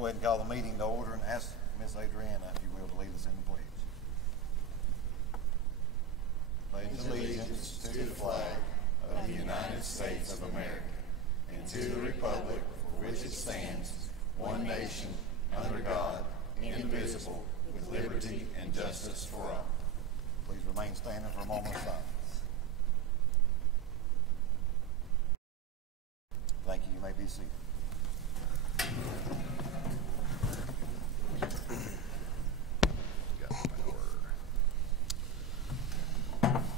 go ahead and call the meeting to order and ask Miss Adriana, if you will, to lead us in the pledge. Pledge allegiance to the flag of the United States of America and to the republic for which it stands, one nation, under God, indivisible, with liberty and justice for all. Please remain standing for a moment of silence. Thank you. You may be seated.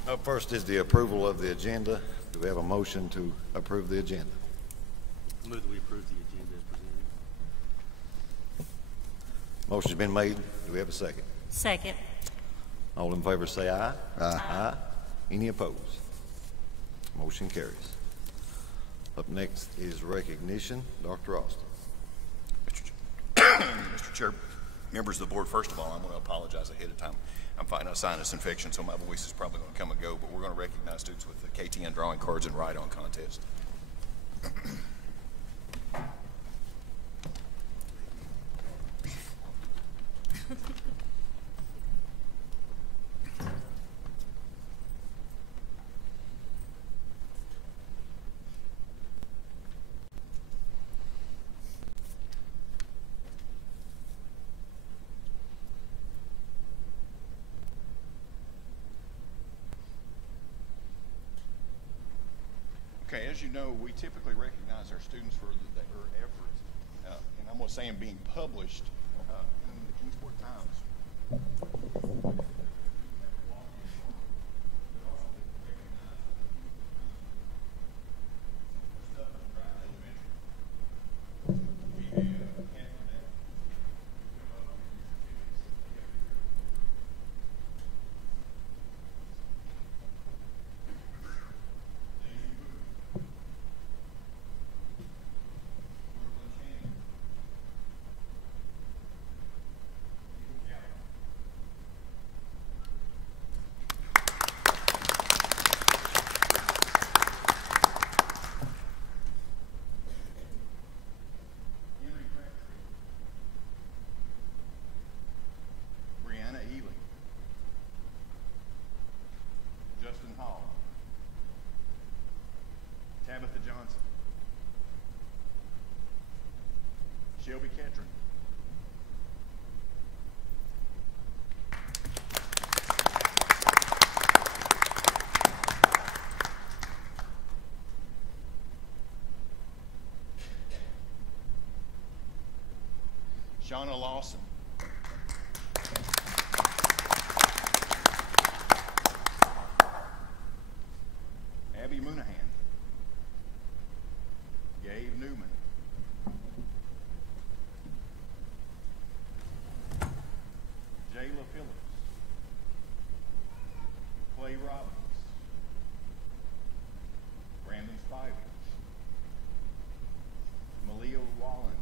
Up first is the approval of the agenda. Do we have a motion to approve the agenda? I move that we approve the agenda as presented. Motion's been made. Do we have a second? Second. All in favor say aye. Aye. Any opposed? Motion carries. Up next is recognition. Dr. Austin. Mr. Chair, members of the board, first of all, I'm going to apologize ahead of time. I'm fighting a sinus infection, so my voice is probably going to come and go, but we're going to recognize students with the KTN drawing cards and write-on contest. Okay, as you know, we typically recognize our students for their efforts, and I'm going to say them being published in the Kingsport Times. Tabitha Johnson, Shelby Ketron, Shauna Lawson, Abby Moonahan, Gabe Newman, Jayla Phillips, Clay Robbins, Brandon Spivey, Malia Wallen,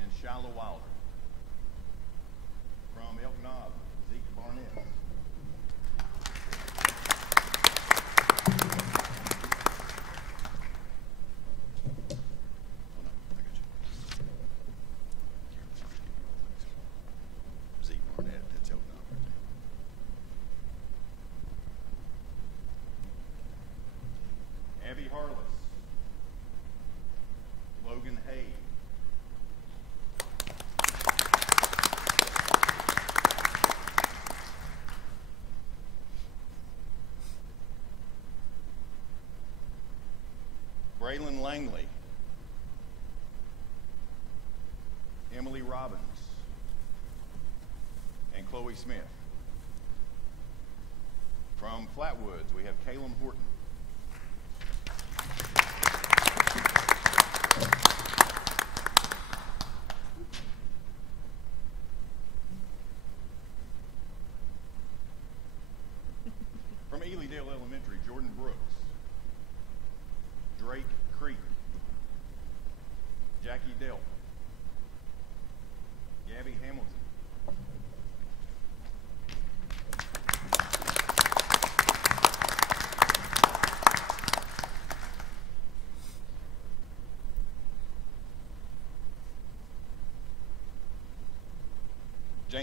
and Shiloh Wilder. From Elk Knob, Zeke Barnett. Abby Harless, Logan Hay, Braylon Langley, Emily Robbins, and Chloe Smith. From Flatwoods, we have Caleb Horton. From Elydale Elementary, Jordan Brooks, Drake Creek, Jackie Delp, Gabby Hamilton,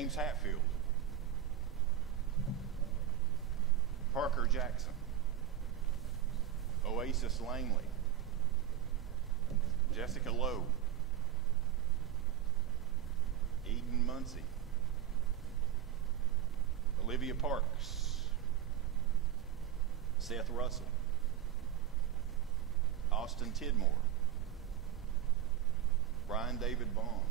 James Hatfield, Parker Jackson, Oasis Langley, Jessica Lowe, Eden Muncie, Olivia Parks, Seth Russell, Austin Tidmore, Brian David Vaughn,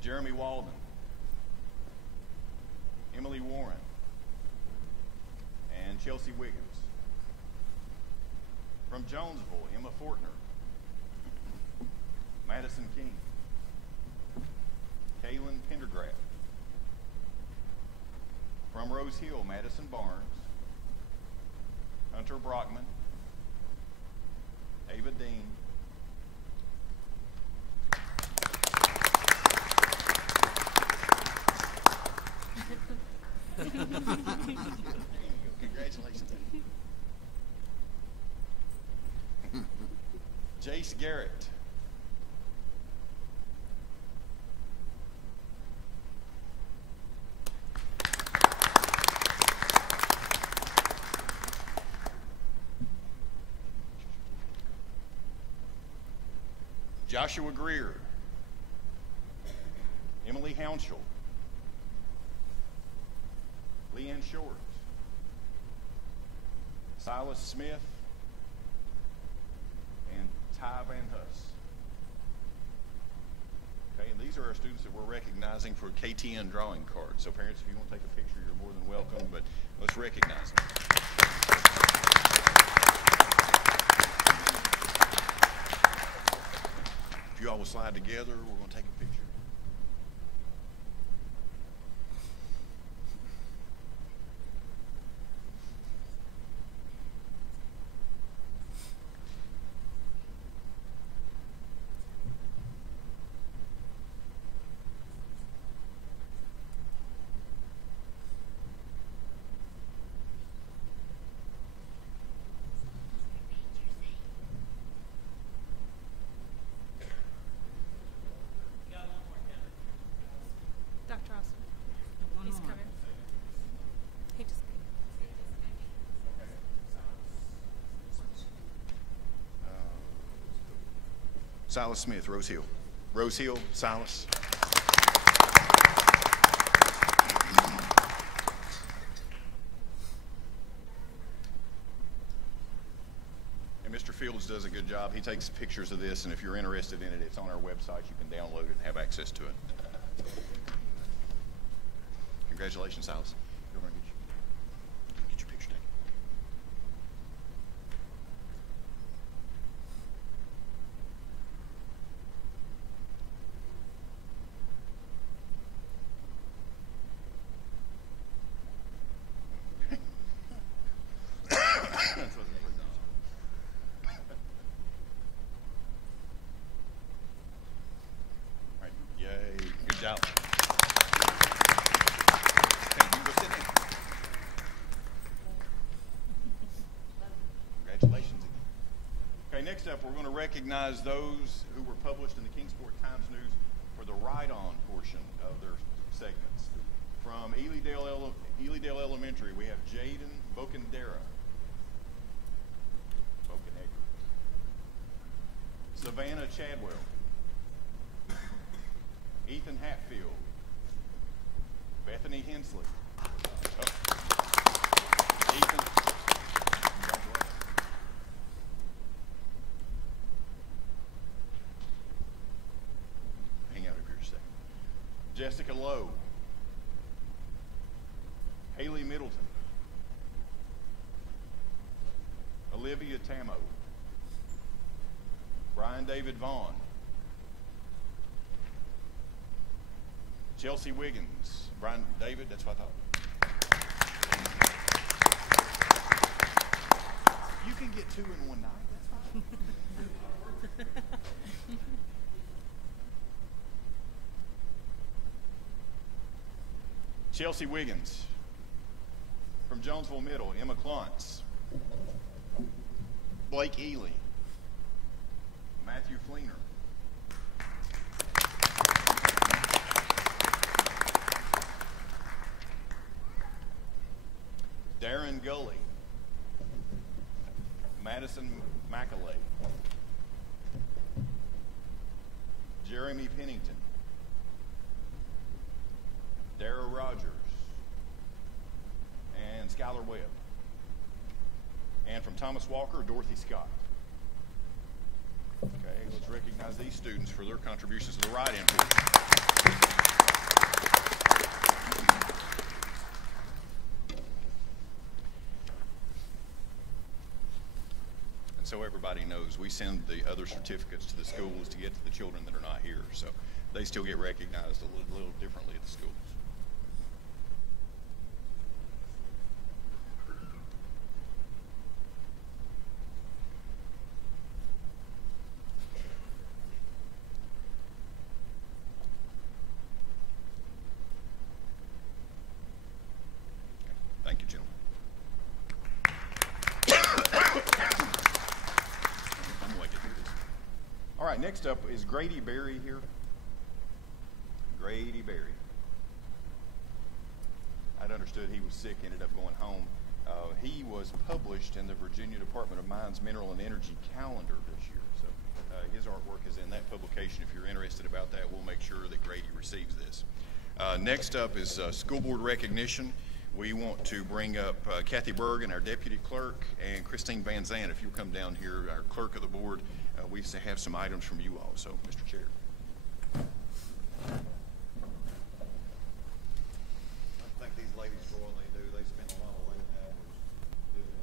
Jeremy Walden, Emily Warren, and Chelsea Wiggins. From Jonesville, Emma Fortner, Madison King, Kaylin Pendergraft. From Rose Hill, Madison Barnes, Hunter Brockman, Ava Dean, congratulations. Jace Garrett. Joshua Greer. Emily Hounshell. Leanne Short. Silas Smith. And Ty Van Huss. Okay, and these are our students that we're recognizing for KTN drawing cards. So parents, if you want to take a picture, you're more than welcome, but let's recognize them. If you all will slide together, we're going to take a picture. Dr. Austin. He's coming. He just Silas Smith, Rose Hill. Rose Hill, Silas. And Mr. Fields does a good job. He takes pictures of this, and if you're interested in it, it's on our website. You can download it and have access to it. Congratulations, Silas. Go over and get your picture taken. All right, yay, good job. Congratulations. Okay, next up, we're going to recognize those who were published in the Kingsport Times News for the ride-on portion of their segments. From Elydale Elementary, we have Jaden Bocandera. Savannah Chadwell. Ethan Hatfield. Bethany Hensley. Ethan. Congratulations. Hang out up here a second. Jessica Lowe. Haley Middleton. Olivia Tamo. Brian David Vaughn. Chelsea Wiggins. Brian David, that's what I thought. You can get two in one night, that's fine. Chelsea Wiggins. From Jonesville Middle, Emma Klontz. Blake Ely. Matthew Fleener. Darren Gully. Madison McAlay. Jeremy Pennington. Dara Rogers. And Skylar Webb. And from Thomas Walker, Dorothy Scott. Okay, let's recognize these students for their contributions to the write-in portion. And so everybody knows, we send the other certificates to the schools to get to the children that are not here. So they still get recognized a little differently at the schools. Thank you, gentlemen. I'm going to do this. All right, next up is Grady Berry here. Grady Berry. I'd understood he was sick, ended up going home. He was published in the Virginia Department of Mines Mineral and Energy calendar this year. So his artwork is in that publication. If you're interested about that, we'll make sure that Grady receives this. Next up is school board recognition. We want to bring up Kathy Bergen, our deputy clerk, and Christine Van Zandt. If you'll come down here, our clerk of the board, we have some items from you all. So, Mr. Chair. I think these ladies for what they do, they spend a lot of late hours doing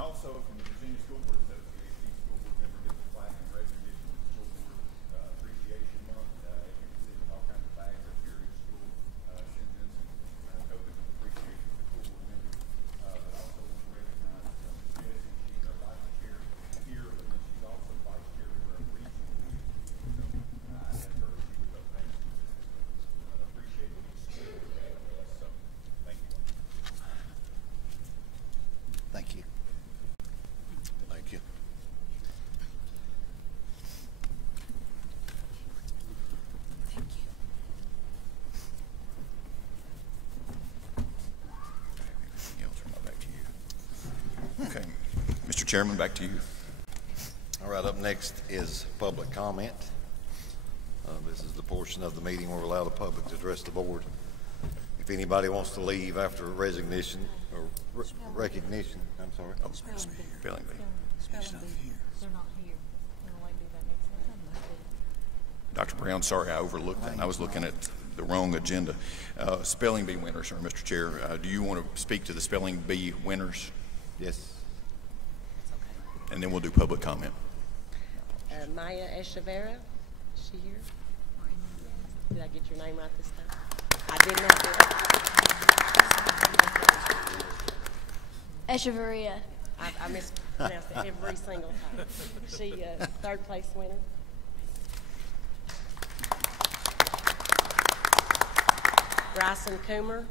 Also, from the Virginia School Board Association, each school board member gets a plaque in recognition of the School Board Appreciation Month. As you can see, all kinds of bags up here. Each school sends in some tokens of appreciation for school board members. But also want to recognize Jessie. She's our vice chair here, but then she's also vice chair for our regional meeting. So I asked her if she would go thank you. Appreciate what each school does. So thank you. Thank you. Thank you. Okay, Mr. Chairman, back to you. All right, up next is public comment. This is the portion of the meeting where we allow the public to address the board. If anybody wants to leave after resignation or recognition, I'm sorry. Oh, spelling bee. Spelling bee. They're not here. We'll wait and do that next time. Dr. Brown, sorry I overlooked that. I was looking at the wrong agenda. Spelling bee winners, sir, Mr. Chair. Do you want to speak to the spelling bee winners? Yes. And then we'll do public comment. Maya Echeverra, is she here? Did I get your name right this time? I did not do it. Echeverria. I mispronounced it every single time. She, third place winner. Bryson Coomer.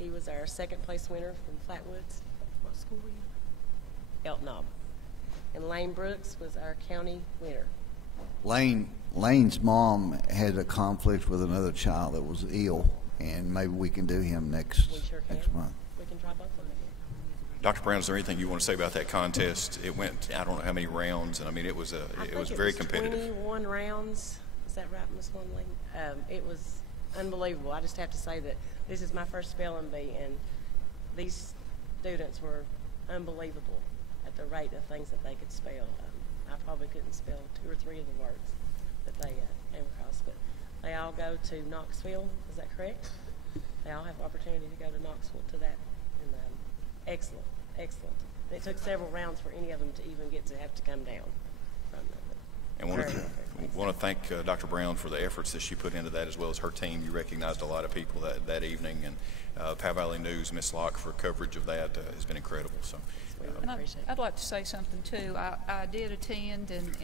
He was our second place winner from Flatwoods. What school were you? Elknob. And Lane Brooks was our county winner. Lane's mom had a conflict with another child that was ill, and maybe we can do him next We sure can. next month. We can try both of them. Dr. Brown, is there anything you want to say about that contest? It went, I don't know how many rounds, and I mean, it was very competitive. 21 rounds. Is that right, Ms. Wonley? It was unbelievable. I just have to say that this is my first spelling bee, and these students were unbelievable at the rate of things that they could spell. I probably couldn't spell 2 or 3 of the words that they came across, but They all go to Knoxville. Is that correct? They all have opportunity to go to Knoxville to that. And excellent, excellent. And it took several rounds for any of them to even get to have to come down from them. And want to thank Dr. Brown for the efforts that she put into that, as well as her team. You recognized a lot of people that evening, and Powell Valley News, Miss Locke, for coverage of that has been incredible. So, We really And appreciate it. I'd like to say something too. I did attend, and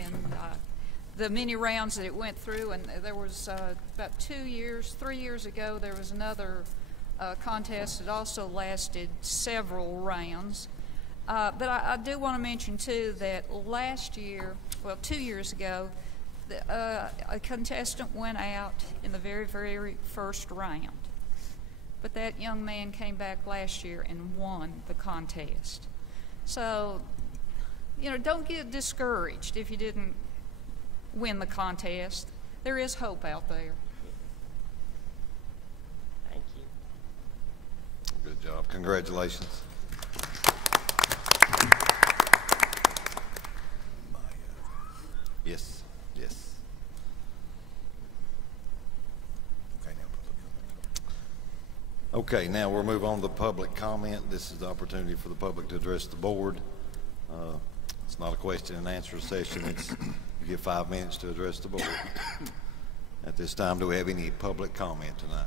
the many rounds that it went through, and there was about 3 years ago, there was another contest that also lasted several rounds. But I do want to mention too that last year, 2 years ago, a contestant went out in the very, very first round. But that young man came back last year and won the contest. So, don't get discouraged if you didn't win the contest. There is hope out there. Thank you. Good job. Congratulations. Yes, yes. Okay, now we'll move on to the public comment. This is the opportunity for the public to address the board. It's not a question and answer session. You get 5 minutes to address the board. At this time, do we have any public comment tonight?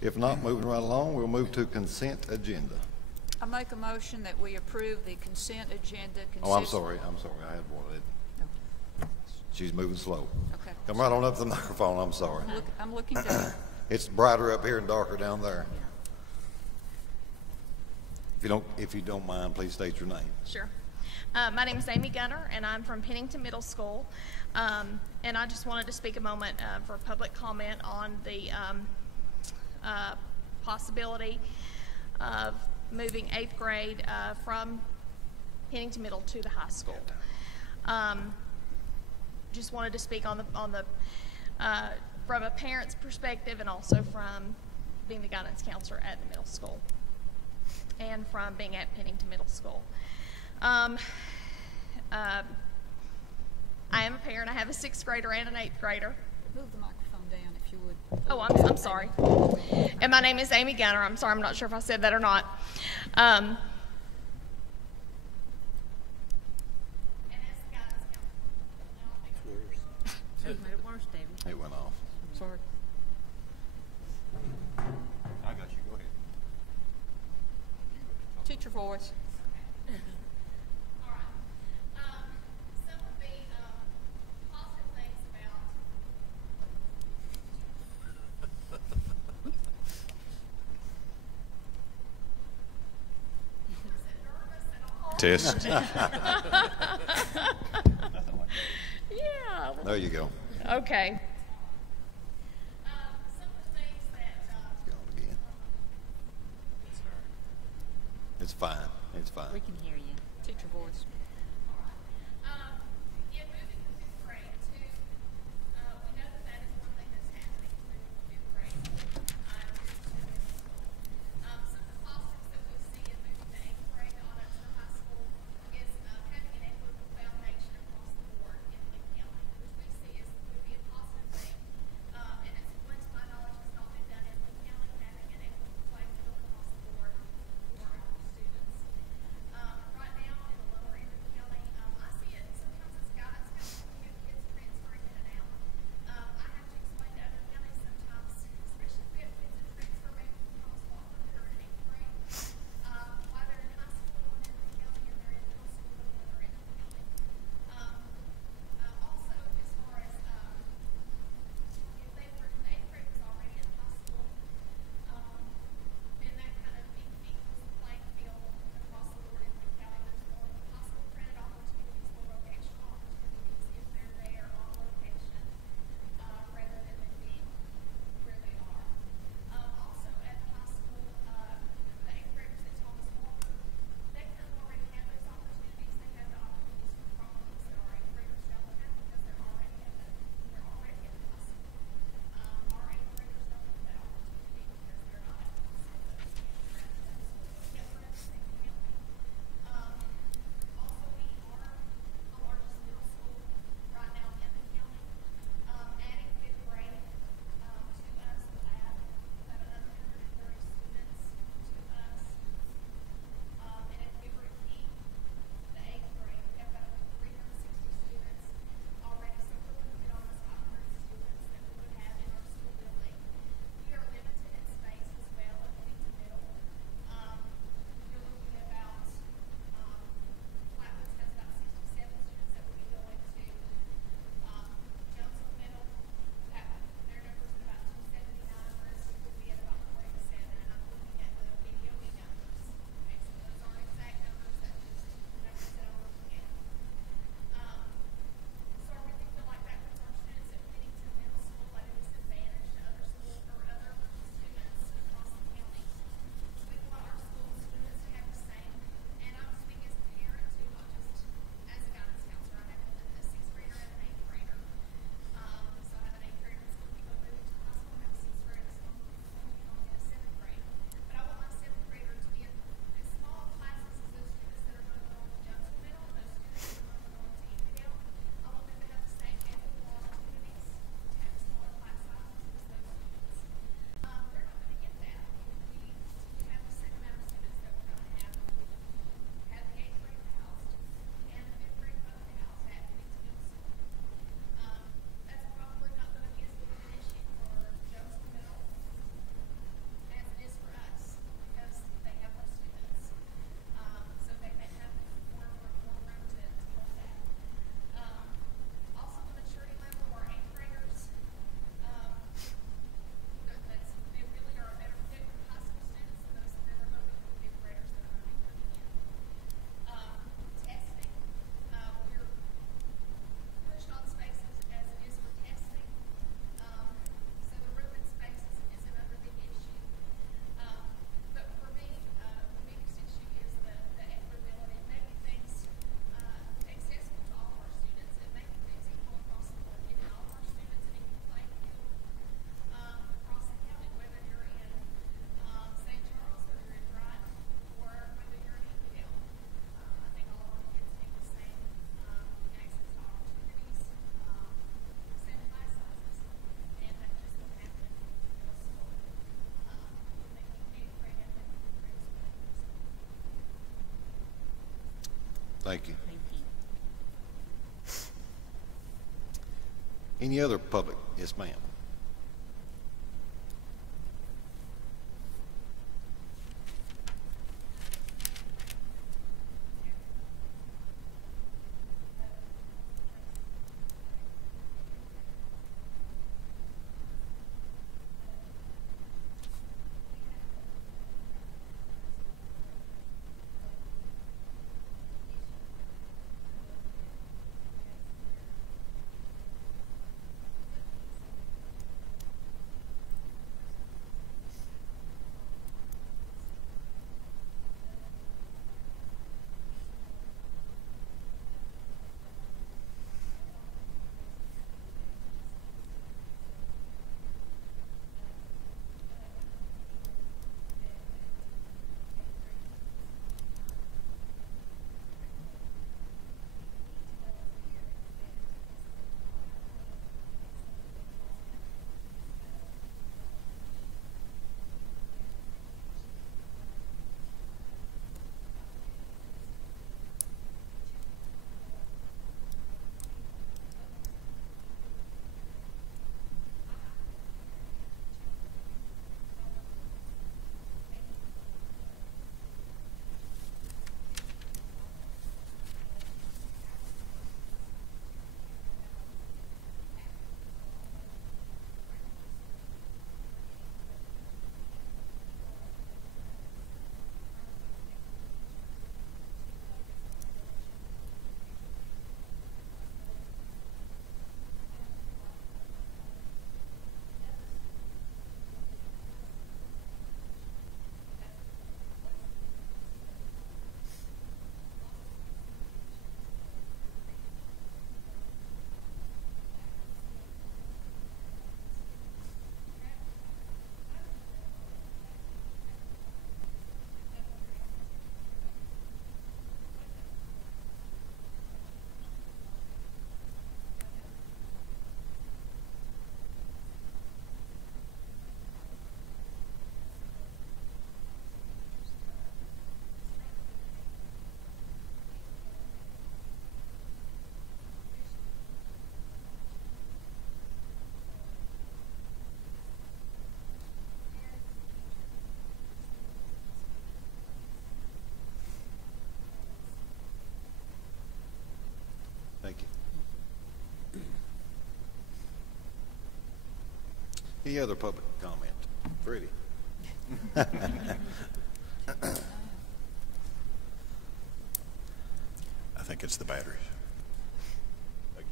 If not, moving right along, we'll move to consent agenda. I make a motion that we approve the consent agenda. Oh, I'm sorry. I had one. She's moving slow. Okay. Come right on up to the microphone. I'm sorry. I'm looking down. It's brighter up here and darker down there. If you don't mind, please state your name. Sure. My name is Amy Gunner, and I'm from Pennington Middle School. And I just wanted to speak a moment for public comment on the possibility of moving 8th grade from Pennington Middle to the high school. Just wanted to speak on the from a parent's perspective, and also from being the guidance counselor at the middle school, and from being at Pennington Middle School. I am a parent. I have a 6th grader and an 8th grader. Move the microphone down if you would. Oh, I'm sorry. And my name is Amy Gunner. I'm sorry, I'm not sure if I said that or not. And as the guidance counselor, Made it worse, David. It went off. Sorry. I got you. Go ahead. Teacher voice. all right. Some of the positive things about Test. yeah. There you go. Okay. Some of the things that Go on again. It's fine. It's fine. We can hear you. Teacher voice. in moving from 5th grade to, we know that is one thing that's happening, moving from 5th grade to middle school. Some of the positives that we see in moving to 8th grade on up to the high school is having an equitable foundation across the board in Lee County, which we see as would be a positive thing. And it's one to my knowledge has not been done in Lee County, having an equitable playing field across the board for our students. Right now, in the lower end of Thank you. Thank you. Any other public? Yes, ma'am. Thank you. Any other public comment? Freddie? I think it's the batteries. Again.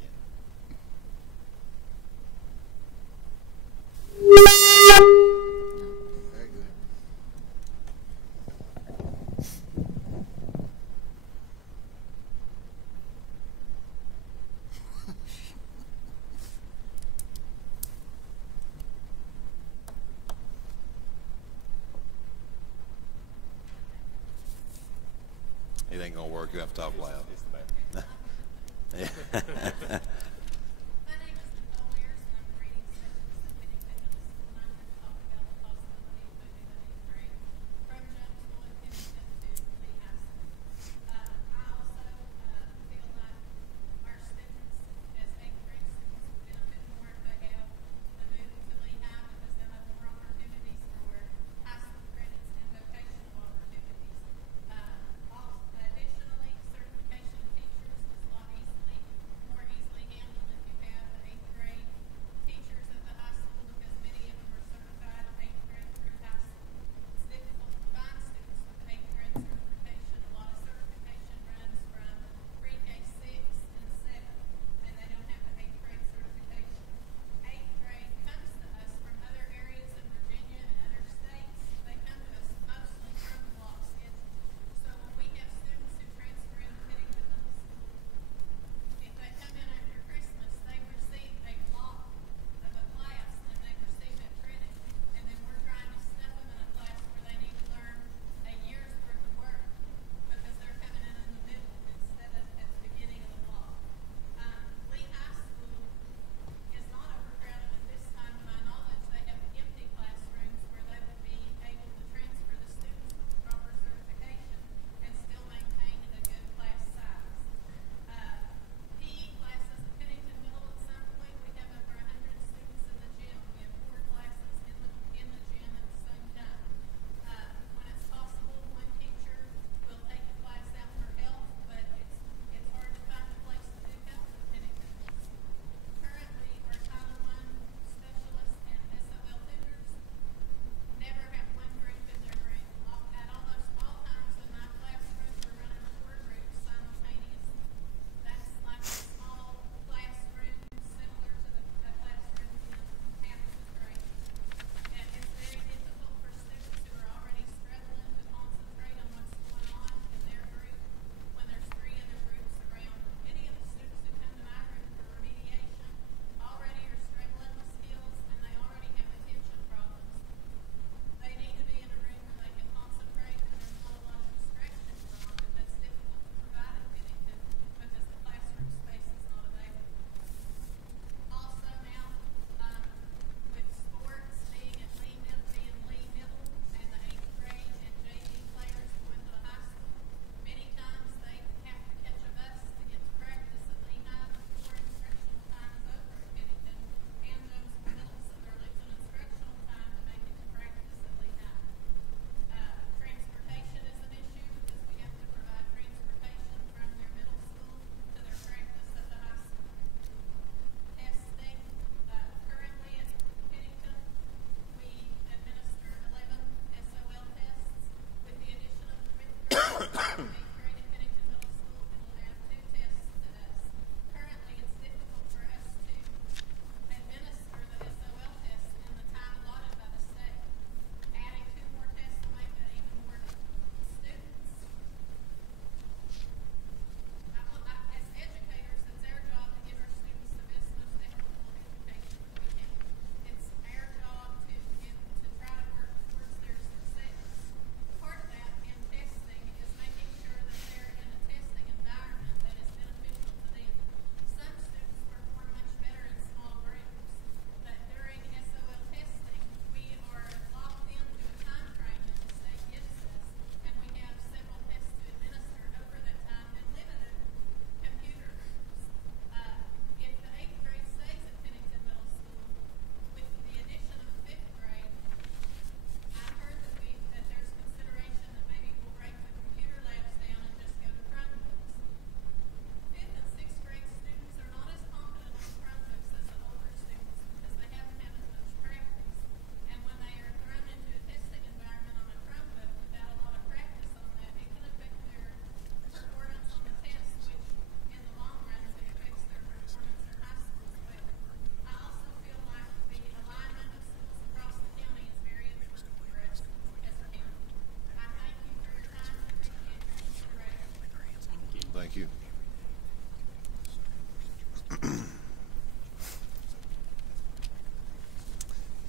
Very good. It ain't gonna work. You have to talk loud. It's the battery. Yeah. My name is Nicole Ayers, and I'm the reading specialist at Superintendent, and I'm here to talk about the possibility of moving the eighth grade from Jonesville and Kennington to Lee High School. I also feel like our students, as eighth grade students, will benefit more if they have the move to Lee High because they'll have more opportunities for high school credits and vocational opportunities. Additionally, certification of teachers is more easily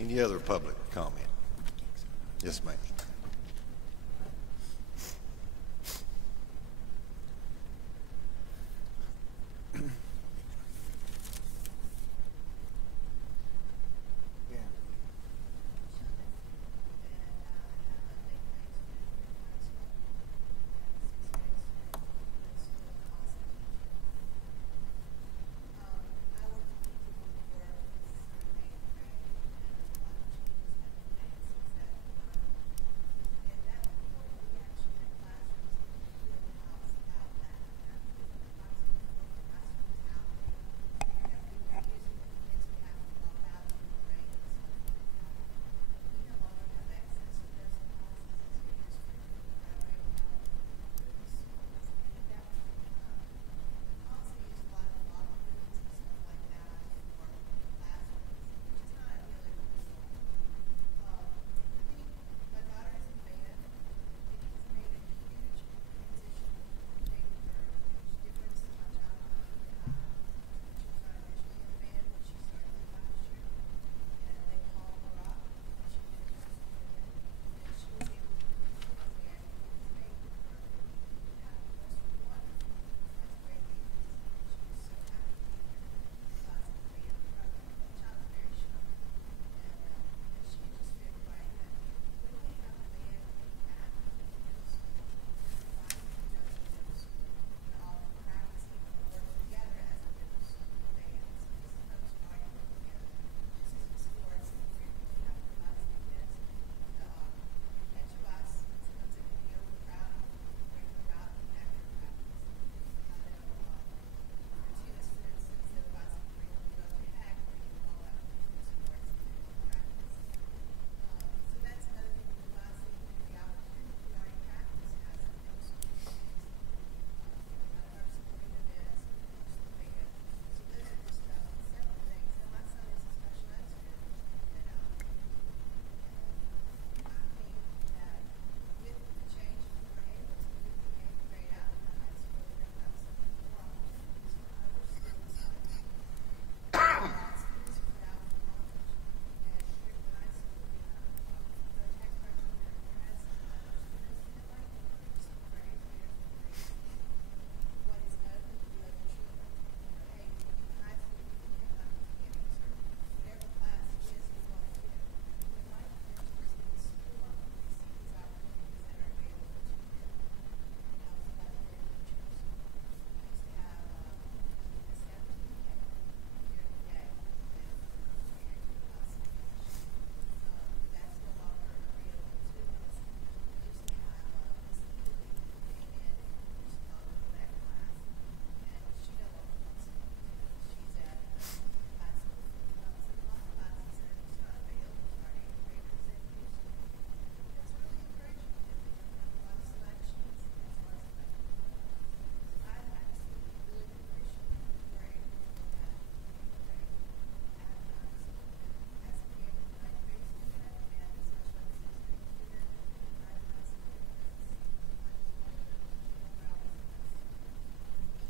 Any other public comment? Yes, ma'am.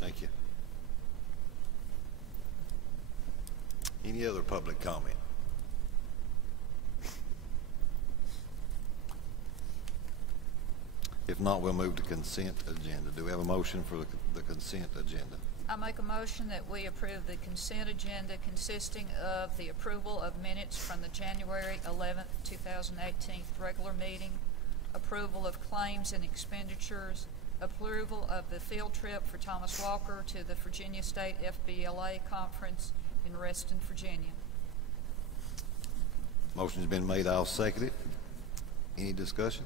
Thank you. Any other public comment? If not, we'll move to consent agenda. Do we have a motion for the consent agenda? I make a motion that we approve the consent agenda consisting of the approval of minutes from the January 11th, 2018 regular meeting, approval of claims and expenditures, approval of the field trip for Thomas Walker to the Virginia State FBLA Conference in Reston, Virginia. Motion's been made. I'll second it. Any discussion?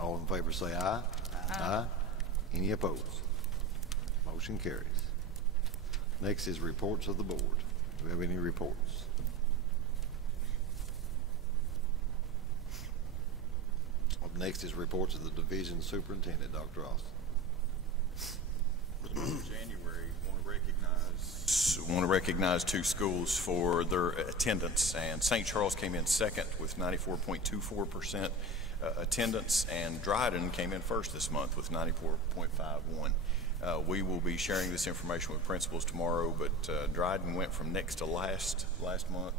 All in favor say aye. Aye. Any opposed? Motion carries. Next is reports of the board. Do we have any reports? Up next is reports of the division superintendent, Dr. Austin. For the month of January, want to recognize two schools for their attendance, and St. Charles came in second with 94.24% attendance, and Dryden came in first this month with 94.51. We will be sharing this information with principals tomorrow, but Dryden went from next to last month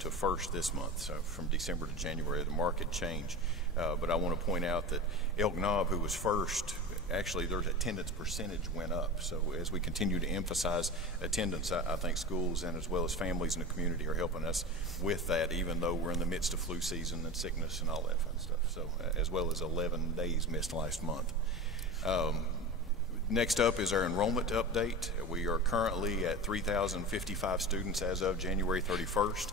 to first this month, so from December to January, the market change. But I want to point out that Elk Knob, who was first, actually their attendance percentage went up. So as we continue to emphasize attendance, I think schools and as well as families in the community are helping us with that, even though we're in the midst of flu season and sickness and all that fun stuff. So as well as 11 days missed last month. Next up is our enrollment update. We are currently at 3,055 students as of January 31st.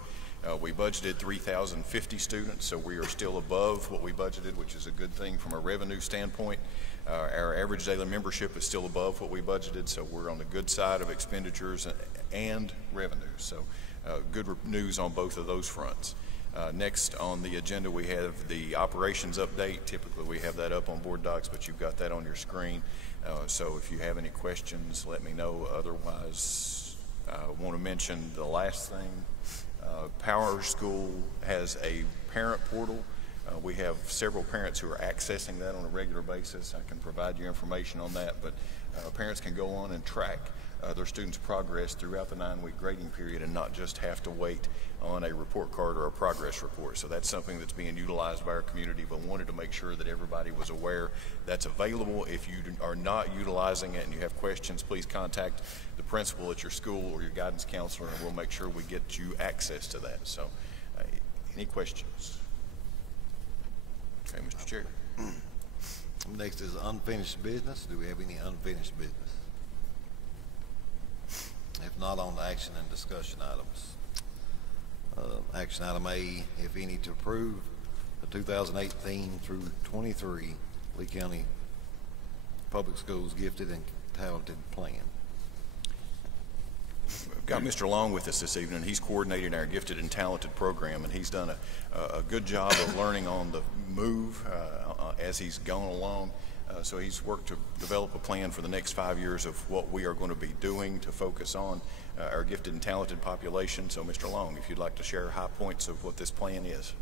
We budgeted 3,050 students, so we are still above what we budgeted, which is a good thing from a revenue standpoint. Our average daily membership is still above what we budgeted, so we're on the good side of expenditures and revenues. So good news on both of those fronts. Next on the agenda, we have the operations update. Typically, we have that up on board docs, but you've got that on your screen. So if you have any questions, let me know. Otherwise, I want to mention the last thing. Power School has a parent portal. We have several parents who are accessing that on a regular basis. I can provide you information on that, but parents can go on and track their students' progress throughout the 9-week grading period and not just have to wait on a report card or a progress report. So that's something that's being utilized by our community, but wanted to make sure that everybody was aware that's available. If you are not utilizing it and you have questions, please contact the principal at your school or your guidance counselor, and we'll make sure we get you access to that. So any questions? Okay, Mr. Chair. Next is unfinished business. Do we have any unfinished business? If not, on to action and discussion items. Action item A, if any, to approve the 2018 through 23 Lee County Public Schools Gifted and Talented Plan. We've got Mr. Long with us this evening. He's coordinating our Gifted and Talented program, and he's done a good job of learning on the move as he's gone along. So he's worked to develop a plan for the next 5 years of what we are going to be doing to focus on our gifted and talented population. So Mr. Long, if you'd like to share high points of what this plan is.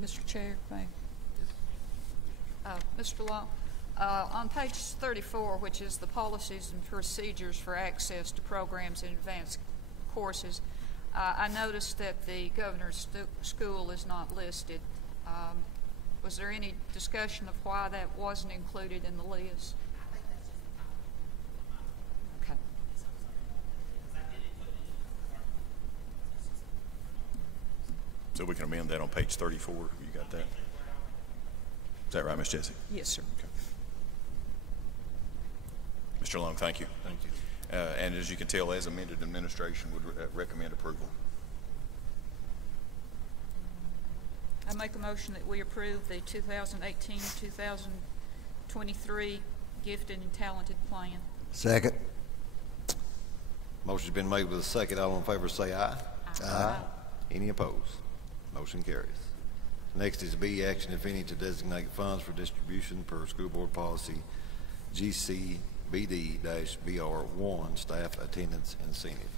Mr. Chair, may Mr. Long, on page 34, which is the policies and procedures for access to programs and advanced courses, I noticed that the governor's school is not listed. Was there any discussion of why that wasn't included in the list? Okay. So we can amend that on page 34. You got that? Is that right, Ms. Jessie? Yes, sir. Okay. Mr. Long, thank you. Thank you. And as you can tell, as amended, administration would recommend approval. I make a motion that we approve the 2018-2023 Gifted and Talented Plan. Second. Motion's been made with a second. All in favor say aye. Aye. Any opposed? Motion carries. Next is B, action if any to designate funds for distribution per school board policy GCBD-BR1 staff attendance incentive.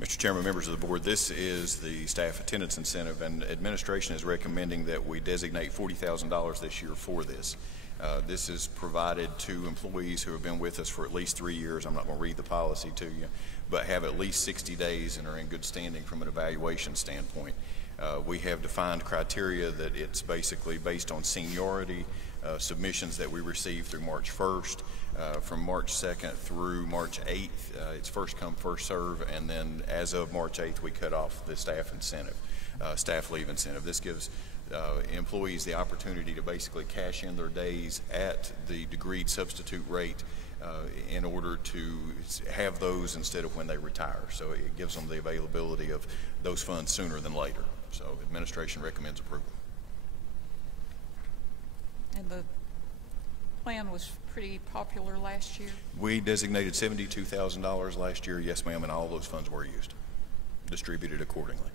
Mr. Chairman, members of the board, this is the staff attendance incentive, and administration is recommending that we designate $40,000 this year for this. This is provided to employees who have been with us for at least 3 years. I'm not going to read the policy to you, but have at least 60 days and are in good standing from an evaluation standpoint. We have defined criteria that it's basically based on seniority, submissions that we received through March 1st, from March 2nd through March 8th. It's first come, first serve, and then as of March 8th, we cut off the staff incentive, staff leave incentive. This gives employees the opportunity to basically cash in their days at the degreed substitute rate in order to have those instead of when they retire. So it gives them the availability of those funds sooner than later. So administration recommends approval. And the plan was pretty popular last year. We designated $72,000 last year, yes ma'am, and all those funds were used, distributed accordingly.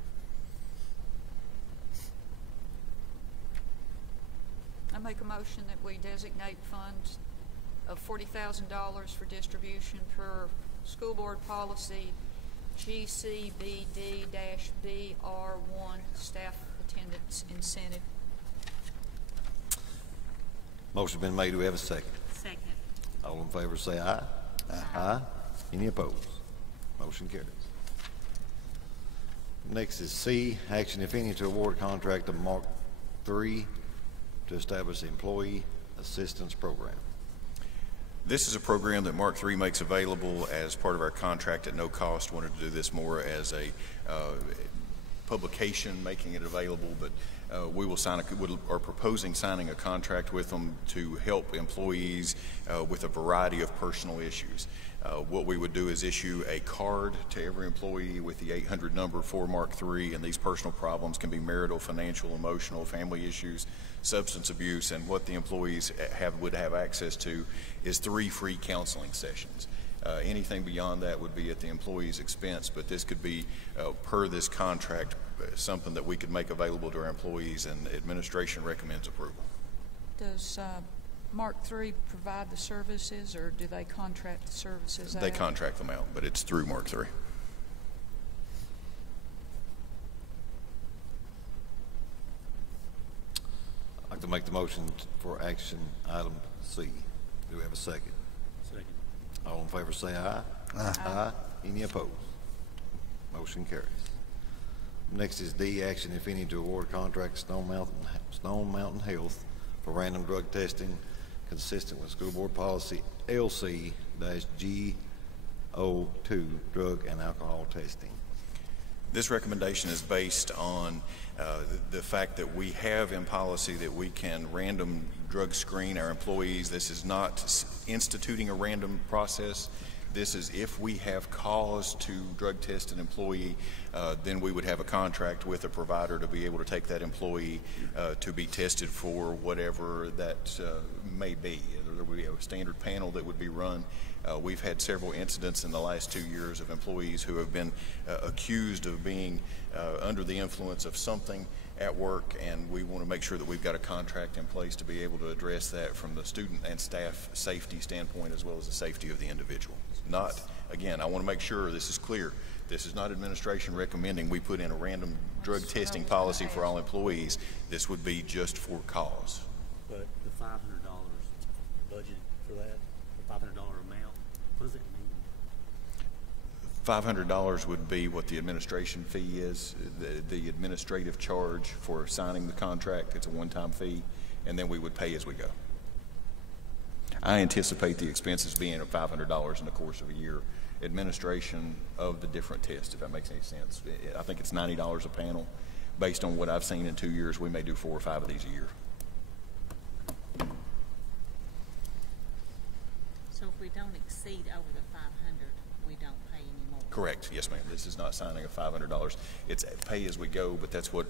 I make a motion that we designate funds of $40,000 for distribution per school board policy GCBD-BR1 staff attendance incentive. Motion's been made. Do we have a second? Second. All in favor say aye. Aye. Any opposed? Motion carries. Next is C, action if any to award a contract to Mark III to establish the Employee Assistance Program. This is a program that Mark III makes available as part of our contract at no cost. Wanted to do this more as a publication, making it available, but we will are proposing signing a contract with them to help employees with a variety of personal issues. What we would do is issue a card to every employee with the 800 number for Mark III, and these personal problems can be marital, financial, emotional, family issues, substance abuse, and what the employees would have access to is 3 free counseling sessions. Anything beyond that would be at the employee's expense, but this could be, per this contract, something that we could make available to our employees, and administration recommends approval. Does Mark III provide the services, or do they contract the services out? They contract them out, but it's through Mark III. I'd like to make the motion for action item C. Do we have a second? Second. All in favor say aye. Aye. Any opposed? Motion carries. Next is D, action if any to award a contract to Stone Mountain Health for random drug testing consistent with school board policy LC-G02 drug and alcohol testing. This recommendation is based on the fact that we have in policy that we can random drug screen our employees. This is not instituting a random process. This is if we have cause to drug test an employee, then we would have a contract with a provider to be able to take that employee to be tested for whatever that may be. There would be a standard panel that would be run. We've had several incidents in the last 2 years of employees who have been accused of being under the influence of something at work, and we want to make sure that we've got a contract in place to be able to address that from the student and staff safety standpoint as well as the safety of the individual. Not, again, I want to make sure this is clear. This is not administration recommending we put in a random drug That's what I testing was gonna policy for ask. all employees. This would be just for cause. But the $500 budget for that, the $500 amount, what does that mean? $500 would be what the administration fee is, the administrative charge for signing the contract. It's a one-time fee, and then we would pay as we go. I anticipate the expenses being $500 in the course of a year. Administration of the different tests, if that makes any sense. I think it's $90 a panel. Based on what I've seen in 2 years, we may do 4 or 5 of these a year. So if we don't exceed over the 500, we don't pay anymore? Correct. Yes, ma'am. This is not signing a $500. It's pay as we go, but that's what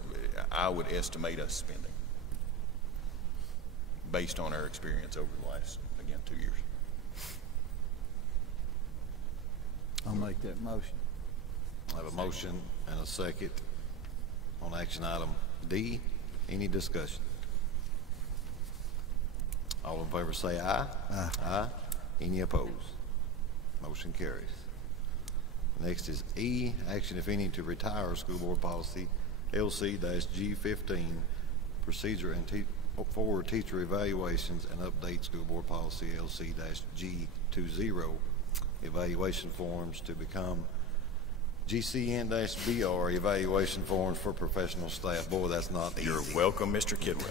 I would estimate us spending based on our experience over the last, again, 2 years. I'll make that motion. I have a motion and a second on action item D. Any discussion? All in favor say aye. Aye. Aye. Any opposed? Motion carries. Next is E, action if any to retire school board policy LC-G15, procedure and for teacher evaluations, and update school board policy LC-G20, evaluation forms to become GCN-BR, evaluation forms for professional staff. Boy, that's not easy. You're welcome, Mr. Kidwell.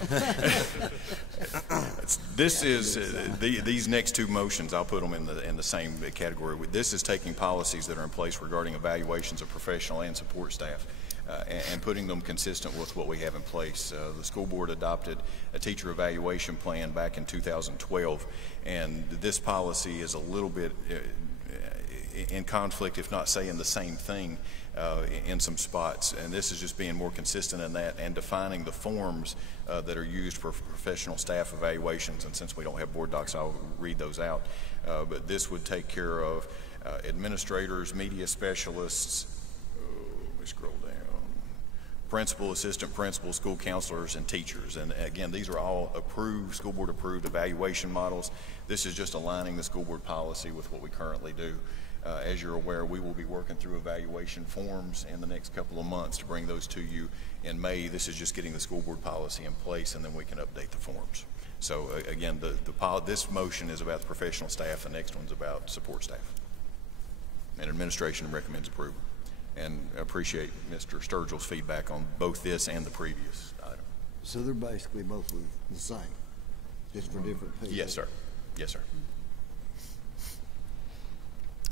This is these next two motions. I'll put them in the same category. This is taking policies that are in place regarding evaluations of professional and support staff and putting them consistent with what we have in place. The school board adopted a teacher evaluation plan back in 2012, and this policy is a little bit in conflict, if not saying the same thing in some spots. And this is just being more consistent in that and defining the forms that are used for professional staff evaluations. And since we don't have board docs, I'll read those out. But this would take care of administrators, media specialists, let me scroll down, principal, assistant principal, school counselors, and teachers. And again, these are all approved, school board approved evaluation models. This is just aligning the school board policy with what we currently do. As you're aware, we will be working through evaluation forms in the next couple of months to bring those to you in May. This is just getting the school board policy in place, and then we can update the forms. So again, this motion is about the professional staff. The next one's about support staff. And administration recommends approval. And I appreciate Mr. Sturgill's feedback on both this and the previous item. So they're basically both the same, just for different people? Yes, sir. Yes, sir.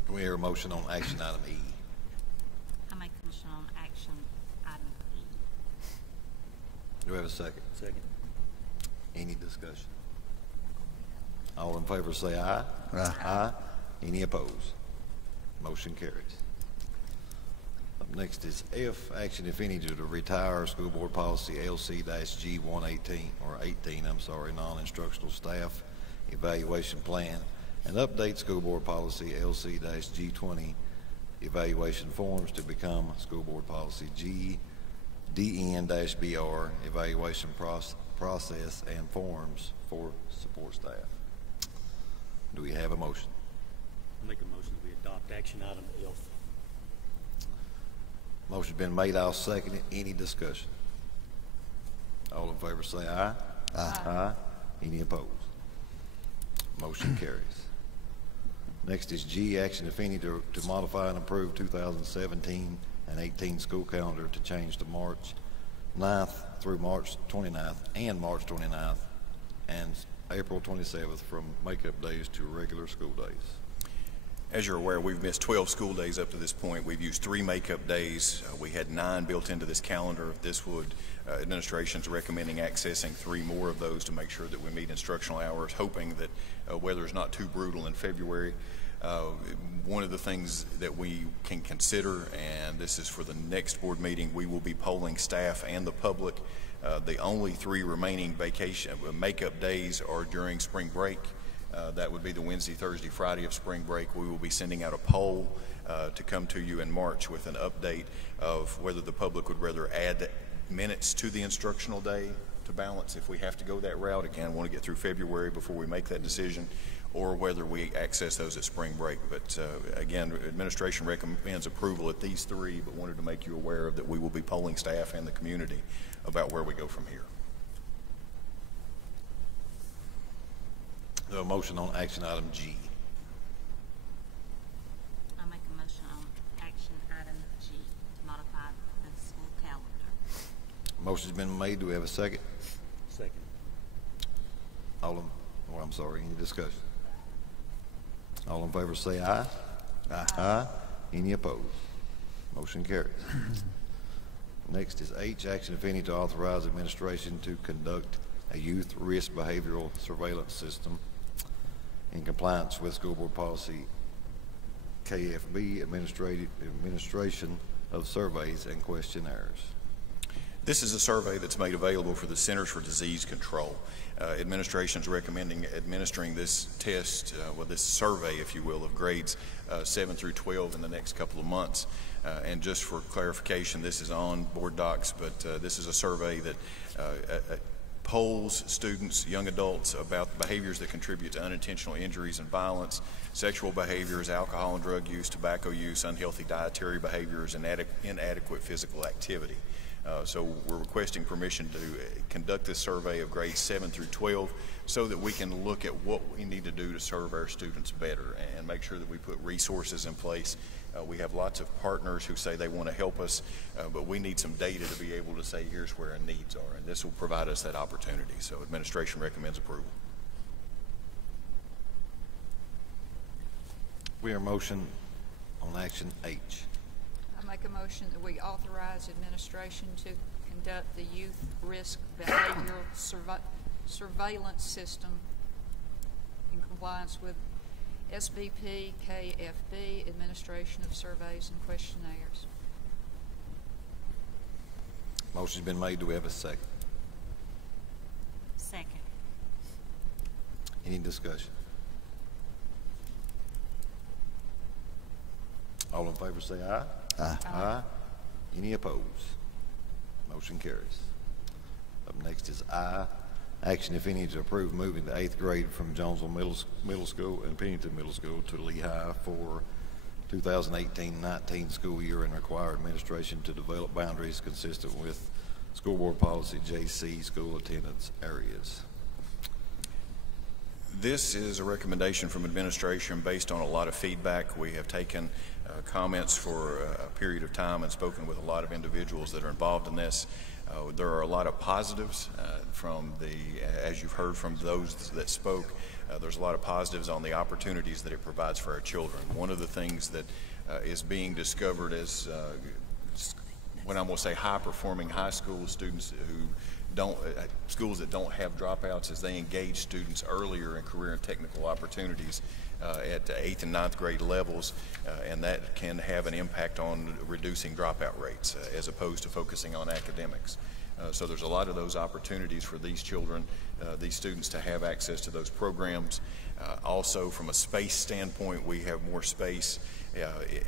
Do we hear a motion on action item E? I make the motion on action item E. Do we have a second? Second. Any discussion? All in favor say aye. Aye. Aye. Any opposed? Motion carries. Up next is F, action if any to retire school board policy LC-G118 or 18, non-instructional staff evaluation plan, and update school board policy LC-G20 evaluation forms to become school board policy GDN-BR evaluation process and forms for support staff. Do we have a motion? I'll make a motion that we adopt action item F. Motion's been made. I'll second it. Any discussion? All in favor say aye. Aye. Aye. Any opposed? Motion carries. Next is G, action if any to modify and approve 2017 and 18 school calendar to change to March 9th through March 29th and March 29th and April 27th from makeup days to regular school days. As you're aware, we've missed 12 school days up to this point. We've used 3 makeup days. We had 9 built into this calendar. This would, administration's recommending accessing 3 more of those to make sure that we meet instructional hours, hoping that weather is not too brutal in February. One of the things that we can consider, and this is for the next board meeting, we will be polling staff and the public. The only 3 remaining makeup days are during spring break. That would be the Wednesday, Thursday, Friday of spring break. We will be sending out a poll to come to you in March with an update of whether the public would rather add minutes to the instructional day to balance if we have to go that route. Again, I want to get through February before we make that decision, or whether we access those at spring break. But again, administration recommends approval at these three, but wanted to make you aware of that we will be polling staff and the community about where we go from here. A motion on action item G. I make a motion on action item G to modify the school calendar. Motion's been made. Do we have a second? Second. Any discussion? All in favor say aye. Aye. Any opposed? Motion carries. Next is H, action if any to authorize administration to conduct a youth risk behavioral surveillance system in compliance with school board policy KFB, administration of surveys and questionnaires. This is a survey that's made available for the Centers for Disease Control. Administration is recommending administering this test, this survey, if you will, of grades 7 through 12 in the next couple of months. And just for clarification, this is on board docs, but this is a survey that polls students, young adults, about behaviors that contribute to unintentional injuries and violence, sexual behaviors, alcohol and drug use, tobacco use, unhealthy dietary behaviors, and inadequate physical activity. So we're requesting permission to conduct this survey of grades 7 through 12 so that we can look at what we need to do to serve our students better and make sure that we put resources in place. We have lots of partners who say they want to help us, but we need some data to be able to say here's where our needs are, and this will provide us that opportunity. So administration recommends approval. We are motion on action H. I make a motion that we authorize administration to conduct the youth risk behavioral surveillance system in compliance with SBP KFB, administration of surveys and questionnaires. Motion's been made. Do we have a second? Second. Any discussion? All in favor say aye. Aye. Aye. Any opposed? Motion carries. Up next is I, action if any to approve moving the 8th grade from Jonesville Middle School and Pennington Middle School to Lehigh for 2018-19 school year and require administration to develop boundaries consistent with school board policy JC school attendance areas. This is a recommendation from administration based on a lot of feedback. We have taken comments for a period of time and spoken with a lot of individuals that are involved in this. There are a lot of positives as you've heard from those that spoke, there's a lot of positives on the opportunities that it provides for our children. One of the things that is being discovered as when I'm going to say high-performing high school students schools that don't have dropouts, as they engage students earlier in career and technical opportunities at 8th and 9th grade levels, and that can have an impact on reducing dropout rates as opposed to focusing on academics. So there's a lot of those opportunities for these children, these students, to have access to those programs. Also, from a space standpoint, we have more space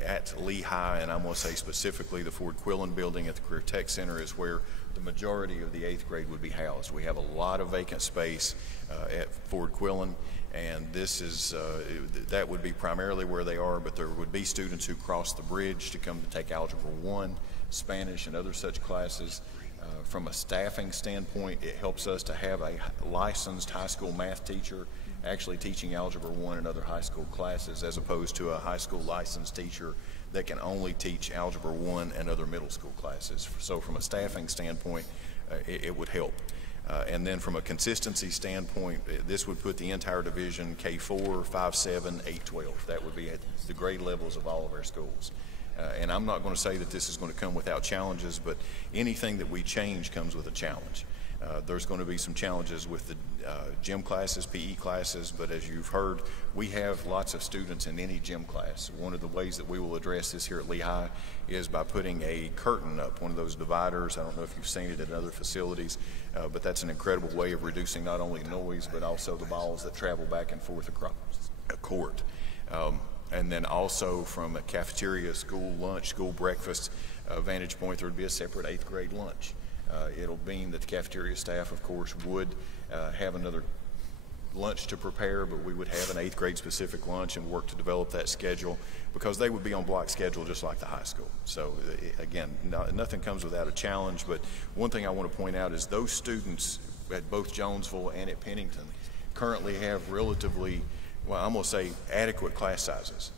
at Lehigh, and I'm going to say specifically the Ford Quillen building at the Career Tech Center is where the majority of the 8th grade would be housed. We have a lot of vacant space at Ford Quillen, and this is that would be primarily where they are, but there would be students who cross the bridge to come to take Algebra 1, Spanish, and other such classes. From a staffing standpoint, it helps us to have a licensed high school math teacher actually teaching Algebra 1 and other high school classes, as opposed to a high school licensed teacher that can only teach Algebra 1 and other middle school classes. So from a staffing standpoint, it would help. And then from a consistency standpoint, this would put the entire division K4, 5, 7, 8, 12. That would be at the grade levels of all of our schools. And I'm not going to say that this is going to come without challenges, but anything that we change comes with a challenge. There's going to be some challenges with the gym classes, PE classes, but as you've heard, we have lots of students in any gym class. One of the ways that we will address this here at Lehigh is by putting a curtain up, one of those dividers. I don't know if you've seen it at other facilities, but that's an incredible way of reducing not only noise, but also the balls that travel back and forth across a court. And then also from a cafeteria, school lunch, school breakfast vantage point, there would be a separate 8th grade lunch. It'll mean that the cafeteria staff, of course, would have another lunch to prepare, but we would have an 8th grade specific lunch and work to develop that schedule because they would be on block schedule just like the high school. So again, nothing comes without a challenge, but one thing I want to point out is those students at both Jonesville and at Pennington currently have relatively, well, I'm going to say adequate class sizes.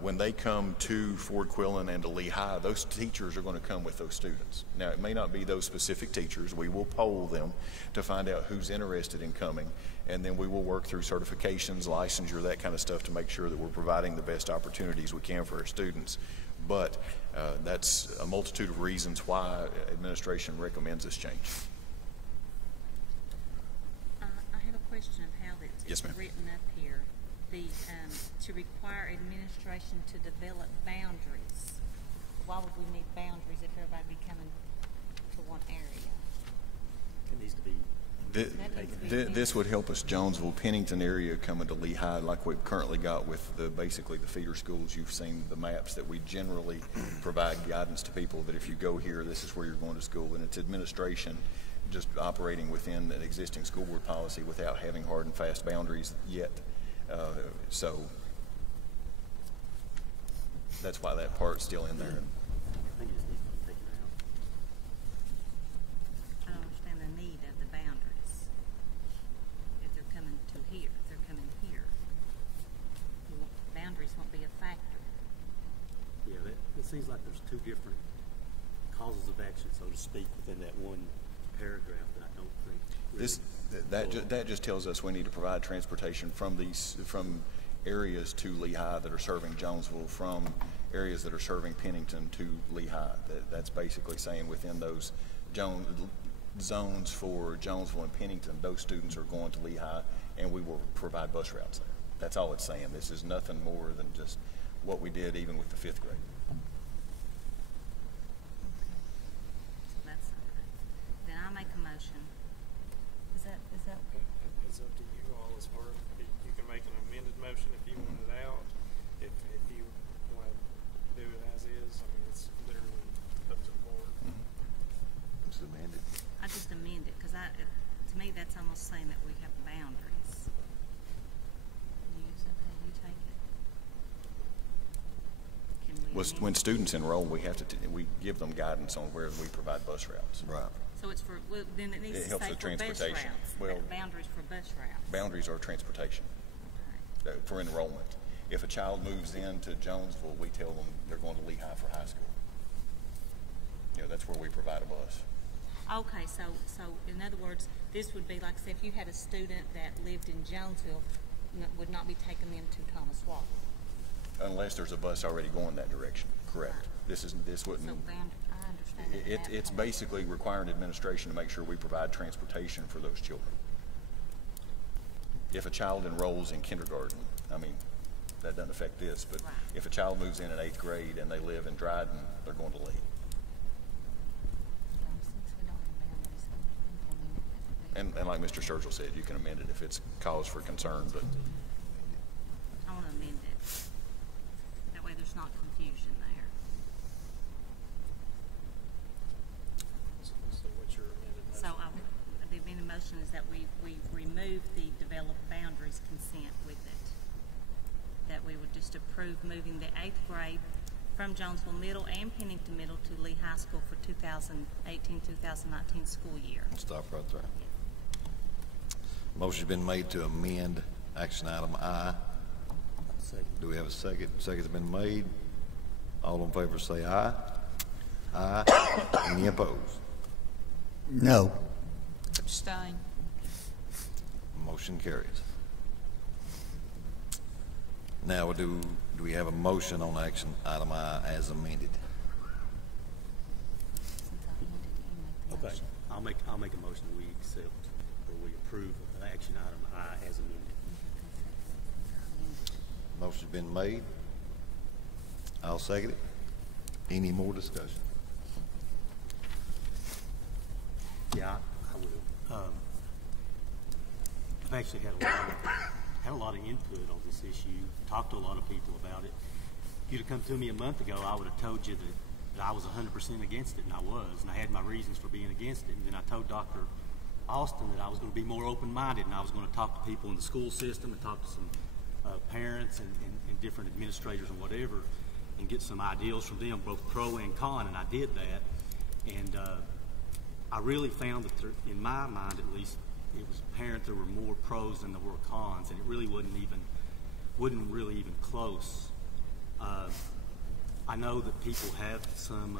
When they come to Fort Quillen and to Lehigh, those teachers are going to come with those students. Now, it may not be those specific teachers. We will poll them to find out who's interested in coming, and then we will work through certifications, licensure, that kind of stuff to make sure that we're providing the best opportunities we can for our students. But that's a multitude of reasons why administration recommends this change. I have a question of how that's Yes, ma'am. written up here. To require administration to develop boundaries. Why would we need boundaries if everybody be coming to one area? It needs to be. This would help us Jonesville, Pennington area coming to Lehigh like we've currently got with basically the feeder schools. You've seen the maps that we generally provide guidance to people that if you go here, this is where you're going to school. And it's administration just operating within an existing school board policy without having hard and fast boundaries yet. So that's why that part's still in there. I think it just needs to be taken out. I don't understand the need of the boundaries. If they're coming to here, if they're coming here, boundaries won't be a factor. Yeah, it seems like there's two different causes of action, so to speak, within that one paragraph that I don't think really That just tells us we need to provide transportation from areas to Lehigh that are serving Jonesville, from areas that are serving Pennington to Lehigh. That's basically saying within those zones for Jonesville and Pennington, those students are going to Lehigh, and we will provide bus routes there. That's all it's saying. This is nothing more than just what we did even with the 5th grade. So that's okay. Then I make a motion. Is that? It's up to you all as far as you can make an amended motion if you want it out. If you want to do it as is, I mean, it's literally up to the board. It's amended. I just amend it because to me that's almost saying that we have boundaries. Is that how you take it? Can we? When students enroll, we have to we give them guidance on where we provide bus routes. Right. So it's for, well, then it needs It to helps say with for bus transportation. routes. Well, Boundaries for bus routes. Boundaries are transportation Okay. for enrollment. If a child moves into Jonesville, we tell them they're going to Lehigh for high school. You know, that's where we provide a bus. Okay, so in other words, this would be like, say, if you had a student that lived in Jonesville, would not be taken into Thomas Walker. Unless there's a bus already going that direction. Correct. This wouldn't. So I understand that. It's basically requiring administration to make sure we provide transportation for those children. If a child enrolls in kindergarten, I mean, that doesn't affect this, but Right. if a child moves in 8th grade and they live in Dryden, they're going to Lee. Since we don't have boundaries, we implement it. And like Mr. Sturgill said, you can amend it if it's cause for concern, but I want to amend it. That way there's not confusion there. So what's your amended motion? So the amended motion is that we remove the develop boundaries consent with it. That we would just approve moving the 8th grade from Jonesville Middle and Pennington Middle to Lee High School for 2018-2019 school year. Stop right there. Motion's been made to amend action item I. Second. Do we have a second? Second's been made. All in favor say aye. Aye. Any opposed? No. Abstain. Motion carries. Now, do we have a motion on action item I as amended? Since I amended it, you make the Okay, motion. I'll make a motion that we accept or we approve action item I as amended. Motion's been made. I'll second it. Any more discussion? Yeah, I will. I've actually had a lot of input on this issue, talked to a lot of people about it. If you'd have come to me a month ago, I would have told you that I was 100% against it, and I was, and I had my reasons for being against it. And then I told Dr. Austin that I was going to be more open-minded, and I was going to talk to people in the school system and talk to some parents and different administrators and whatever, and get some ideals from them, both pro and con, and I did that. And I really found that in my mind at least, it was apparent there were more pros than there were cons, and it really wasn't really even close. I know that people have some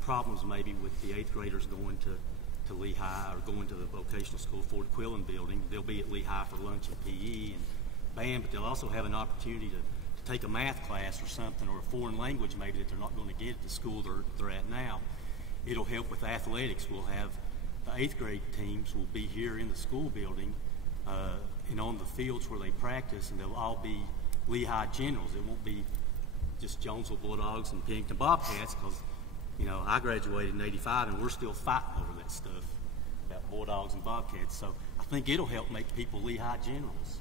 problems maybe with the 8th graders going to Lehigh or going to the vocational school, Fort Quillen building. They'll be at Lehigh for lunch and PE and band, but they'll also have an opportunity to take a math class or something, or a foreign language maybe that they're not going to get at the school they're at now. It'll help with athletics. We'll have the 8th grade teams will be here in the school building and on the fields where they practice, and they'll all be Lehigh Generals. It won't be just Jonesville Bulldogs and Pennington Bobcats, because I graduated in '85 and we're still fighting over that stuff about Bulldogs and Bobcats. So I think it'll help make people Lehigh Generals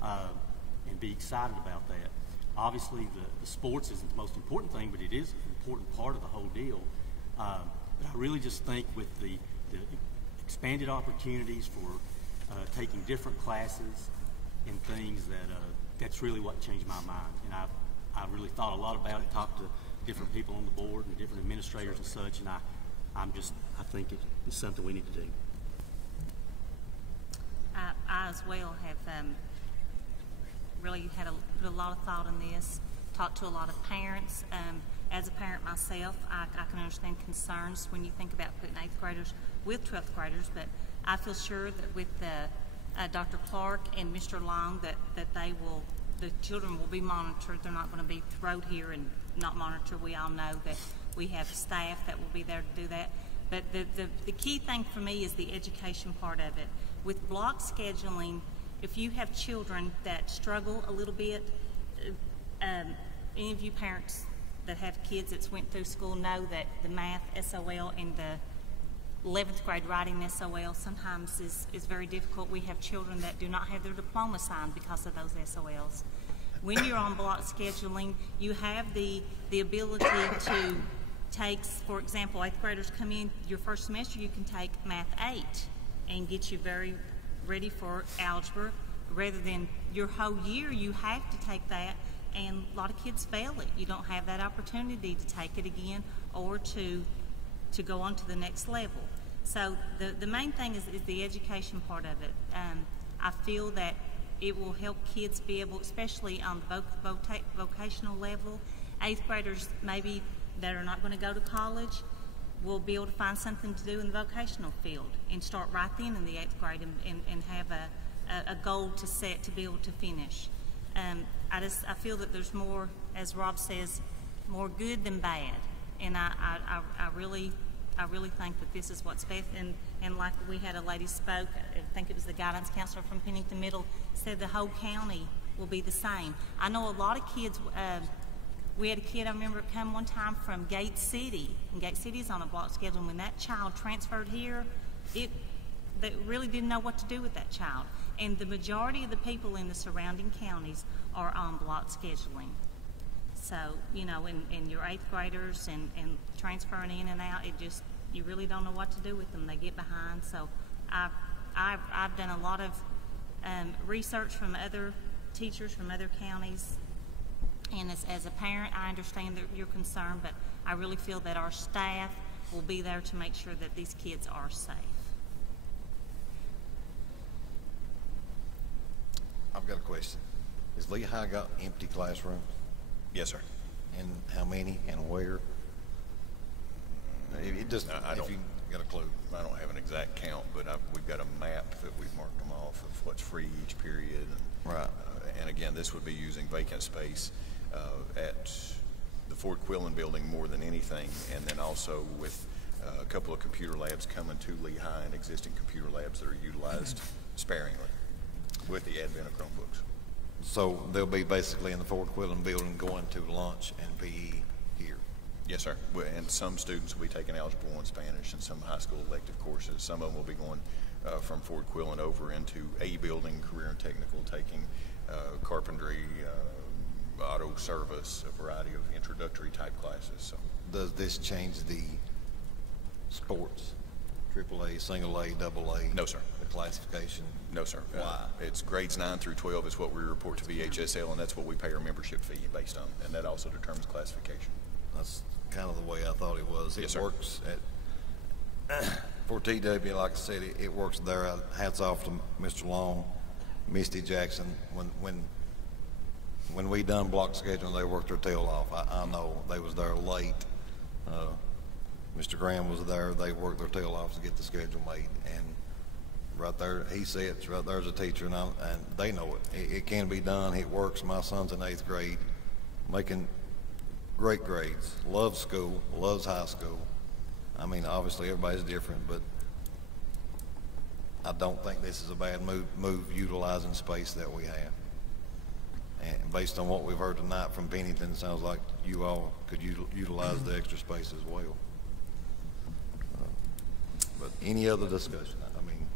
and be excited about that. Obviously, the sports isn't the most important thing, but it is an important part of the whole deal. But I really just think with the expanded opportunities for taking different classes and things, that's really what changed my mind. And I really thought a lot about it, talked to different people on the board and different administrators and such, and I think it's something we need to do. I as well have really put a lot of thought in this, talked to a lot of parents. As a parent myself, I can understand concerns when you think about putting 8th graders with 12th graders, but I feel sure that with Dr. Clark and Mr. Long that the children will be monitored. They're not going to be thrown here and not monitored. We all know that we have staff that will be there to do that. But the key thing for me is the education part of it. With block scheduling, if you have children that struggle a little bit, any of you parents that have kids that's went through school know that the math SOL and the 11th grade writing SOL sometimes is very difficult. We have children that do not have their diploma signed because of those SOLs. When you're on block scheduling, you have the ability to take, for example, 8th graders come in your first semester, you can take Math 8 and get you very ready for algebra, rather than your whole year you have to take that, and a lot of kids fail it. You don't have that opportunity to take it again or to go on to the next level. So the main thing is the education part of it. I feel that it will help kids be able, especially on the vocational level, 8th graders maybe that are not going to go to college will be able to find something to do in the vocational field and start right then in the 8th grade and have a goal to set to be able to finish. I feel that there's more, as Rob says, more good than bad, and I really think that this is what's best. And like we had a lady spoke, I think it was the guidance counselor from Pennington Middle, said the whole county will be the same. I know a lot of kids. We had a kid, I remember, come one time from Gate City, and Gate City is on a block schedule, and when that child transferred here, they really didn't know what to do with that child. And the majority of the people in the surrounding counties are on block scheduling. So, and your 8th graders and transferring in and out, you really don't know what to do with them. They get behind. So I've done a lot of research from other teachers from other counties. And as a parent, I understand that you're concerned, but I really feel that our staff will be there to make sure that these kids are safe. I've got a question. Has Lehigh got empty classrooms? Yes, sir. And how many and where? It doesn't. I don't. If you got a clue. I don't have an exact count, but we've got a map that we've marked them off of what's free each period. Right. And again, this would be using vacant space at the Fort Quillen building more than anything, and then also with a couple of computer labs coming to Lehigh and existing computer labs that are utilized sparingly with the advent of Chromebooks. So they'll be basically in the Fort Quillen building going to lunch and PE here. Yes, sir. And some students will be taking Algebra 1 Spanish and some high school elective courses. Some of them will be going from Fort Quillen over into A building, career and technical, taking carpentry, auto service, a variety of introductory type classes. So, does this change the sports AAA, single A, double A? No, sir. The classification? No, sir. Why? It's grades 9 through 12 is what we report to VHSL, and that's what we pay our membership fee based on, and that also determines classification. That's kind of the way I thought it was. Yes, It sir. works for TW, like I said, it works there. Hats off to Mr. Long, Misty Jackson. When we done block scheduling, they worked their tail off. I know they was there late. Mr. Graham was there. They worked their tail off to get the schedule made. And right there, he sits right there as a teacher, and they know it. It can be done. It works. My son's in 8th grade, making great grades. Loves school. Loves high school. I mean, obviously everybody's different, but I don't think this is a bad move utilizing space that we have. And based on what we've heard tonight from Pennington, it sounds like you all could utilize the extra space as well. But any other discussion? I mean,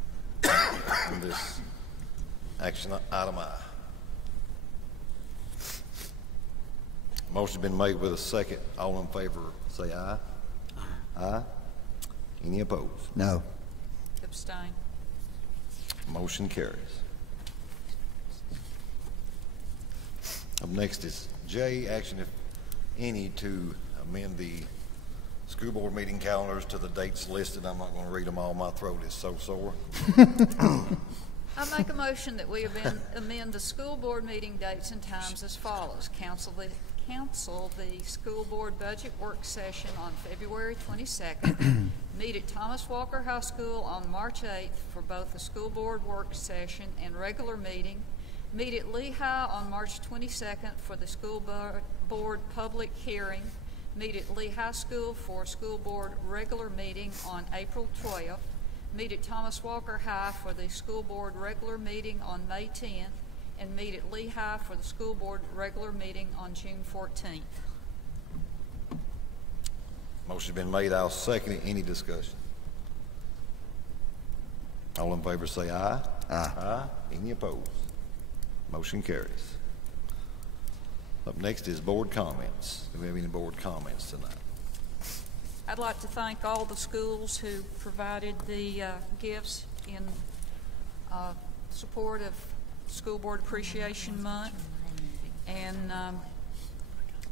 on this action item I. Motion's been made with a second. All in favor, say aye. Aye. Any opposed? No. Abstain. Motion carries. Up next is J, action if any to amend the school board meeting calendars to the dates listed. I'm not going to read them all. My throat is so sore. I make a motion that we amend the school board meeting dates and times as follows. Cancel the school board budget work session on February 22nd. Meet at Thomas Walker High School on March 8th for both the school board work session and regular meeting. Meet at Lehigh on March 22nd for the school board public hearing. Meet at Lehigh School for school board regular meeting on April 12th. Meet at Thomas Walker High for the school board regular meeting on May 10th. And meet at Lehigh for the school board regular meeting on June 14th. Motion's been made. I'll second it. Any discussion? All in favor say aye. Aye. Aye. Any opposed? Motion carries. Up next is board comments. Do we have any board comments tonight? I'd like to thank all the schools who provided the gifts in support of School Board Appreciation Month. And I'd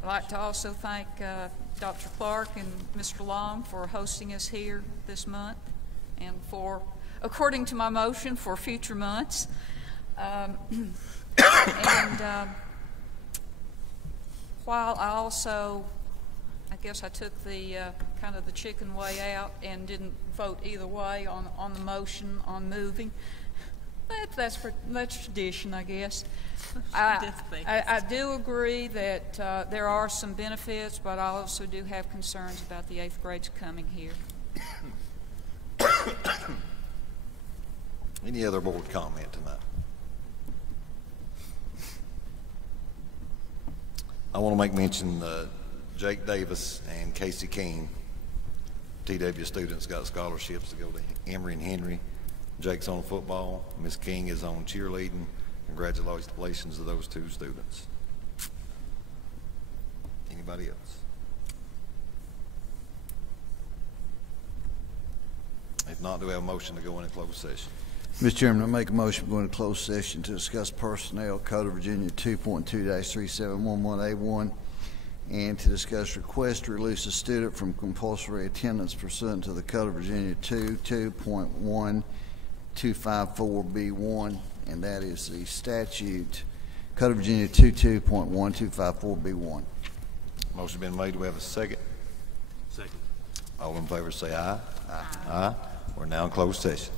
like to also thank Dr. Clark and Mr. Long for hosting us here this month and for, according to my motion, for future months. While I also, I guess I took the kind of the chicken way out and didn't vote either way on the motion on moving. That's tradition, I guess. I do agree that there are some benefits, but I also do have concerns about the 8th grades coming here. Any other board comment tonight? I want to make mention Jake Davis and Casey King, TW students, got scholarships to go to Emory and Henry. Jake's on football. Miss King is on cheerleading. Congratulations to those two students. Anybody else? If not, do we have a motion to go into closed session? Mr. Chairman, I make a motion to go into closed session to discuss personnel, Code of Virginia 2.2-3711A1, and to discuss request to release a student from compulsory attendance pursuant to the Code of Virginia 2.1254B1, and that is the statute, Code of Virginia 2.1254B1. Motion been made. Do we have a second? Second. All in favor say aye. Aye. Aye. We're now in closed session.